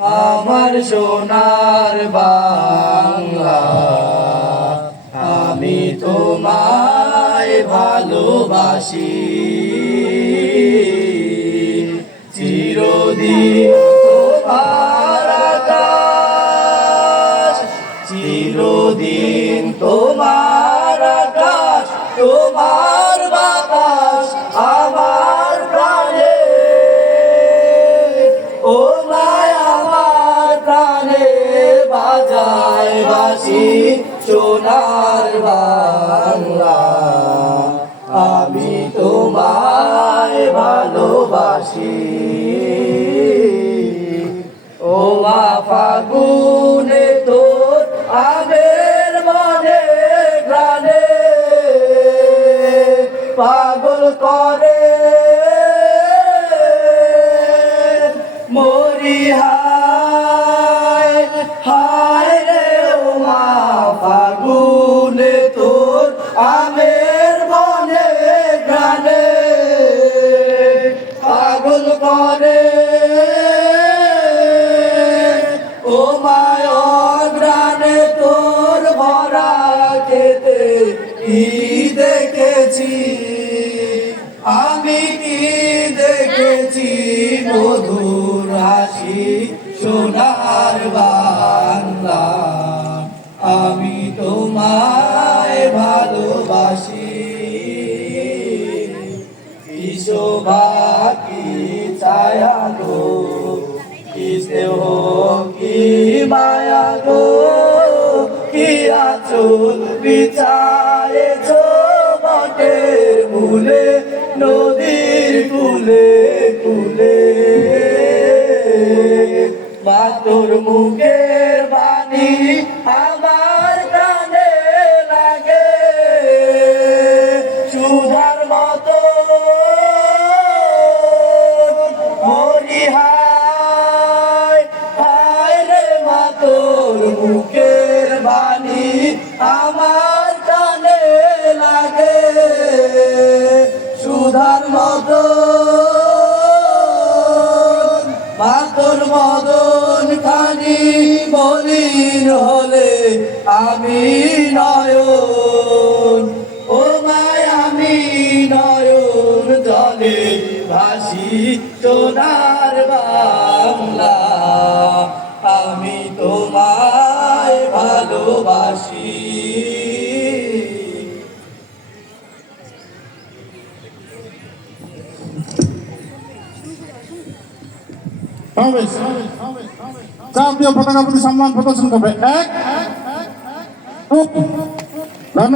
আমার সোনার বাংলা আমি তোমায় ভালোবাসি। চিরদিন চিরদিন তোমার আকাশ তোমার বাজায় বাসি সোনার বাংলা। আমি তোমায় ভালোবাসি। ও মা ফাগুনে তোর আমের মনে গ্রানে পাগল করে খেতে কি দেখেছি, আমি কি দেখেছি মধুর হাসি সোনার বাংলা? আমি তোমায় ভালোবাসি। শোভা কি ছায়া গো? কি স্নেহ আচল বিছায়েছ বটের মূলে, নদীর কুলে কুলে। বাতর মুখের বাণী আমার কানে লাগে। সুধার মতো হরিহায়, হায় রে মাতোর বাণী আমার কানে লাগে সুধার মতো মাতর মদন খানি বলির হলে আমি নয়ন। ও মায়, আমি নয়ন জলে ভাসি সোনার বাংলা। আমি তোমায় ভালোবাসি। জাতীয় পতাকা প্রতি সম্মান প্রদর্শন করবে এক